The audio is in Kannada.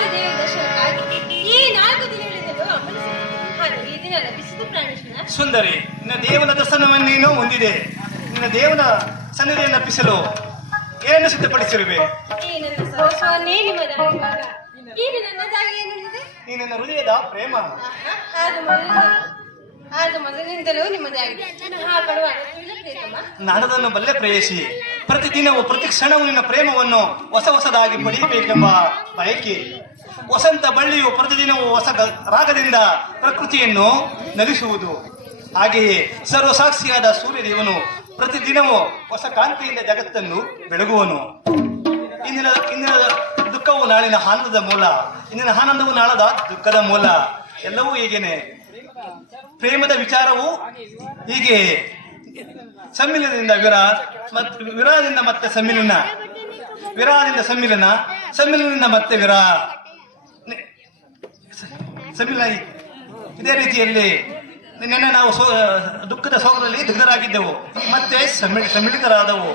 ಬಾಲದೇವರ ದರ್ಶನಕ್ಕಾಗಿ ಈ 4 ದಿನಗಳಿಂದಲೂ ಹಂಬಲಿಸಿದೆ. ಆದರೆ ಈ ದಿನ ಲಭಿಸಿದ ಪ್ರಾಣೇಶ್ವರ. ಸುಂದರಿ, ನಿನ್ನ ದೇವನ ದರ್ಶನವನ್ನೇನೋ ಹೊಂದಿದೆ. ನಿನ್ನ ದೇವನ ಸನ್ನಿಧಿಯನ್ನು ಅಪ್ಪಿಸಲು ಏನು ಸಿದ್ಧಪಡಿಸಿರುವೆ? ಈ ನನ್ನ ಸರ್ವಸ್ವವನ್ನೇ ನಿಮ್ಮದಾಗಿರುವಾಗ ಈಗ ನನ್ನದಾಗಿ ಏನಿದೆ? ಈ ನನ್ನ ಹೃದಯದ ಪ್ರೇಮ ಅದು ಮೊದಲಿನಿಂದಲೂ ನಿಮ್ಮದಾಗಿದೆ. ಹಾಡುವ ನಾನದನ್ನು ಬಲ್ಲೆ ಪ್ರೇಯಸಿ. ಪ್ರತಿದಿನವೂ ಪ್ರತಿ ಕ್ಷಣವೂ ನಿನ್ನ ಪ್ರೇಮವನ್ನು ಹೊಸದಾಗಿ ಪಡೆಯಬೇಕೆಂಬ ಬಯಕೆ. ವಸಂತ ಬಳ್ಳಿಯು ಪ್ರತಿದಿನವೂ ಹೊಸ ರಾಗದಿಂದ ಪ್ರಕೃತಿಯನ್ನು ನಲಿಸುವುದು. ಹಾಗೆಯೇ ಸರ್ವಸಾಕ್ಷಿಯಾದ ಸೂರ್ಯದೇವನು ಪ್ರತಿದಿನವೂ ಹೊಸ ಕಾಂತಿಯಿಂದ ಜಗತ್ತನ್ನು ಬೆಳಗುವನು. ಇಂದಿನ ದುಃಖವು ನಾಳಿನ ಆನಂದದ ಮೂಲ, ಇಂದಿನ ಆನಂದವು ನಾಳದ ದುಃಖದ ಮೂಲ. ಎಲ್ಲವೂ ಹೀಗೇನೆ. ಪ್ರೇಮದ ವಿಚಾರವು ಹೀಗೆ ಸಮ್ಮಿಲನದಿಂದ ವಿರಹದಿಂದ ಮತ್ತೆ ಸಮ್ಮಿಲನ, ವಿರಹದಿಂದ ಸಮ್ಮಿಲನ, ಸಮ್ಮಿಲನದಿಂದ ಮತ್ತೆ ವಿರಹ, ಸಮ್ಮಿಲನ. ಇದೇ ರೀತಿಯಲ್ಲಿ ನಿನ್ನೆ ನಾವು ದುಃಖದ ಸೋಗದಲ್ಲಿ ದಗ್ಧರಾಗಿದ್ದೆವು, ಮತ್ತೆ ಸಮ್ಮಿಳಿತರಾದವು.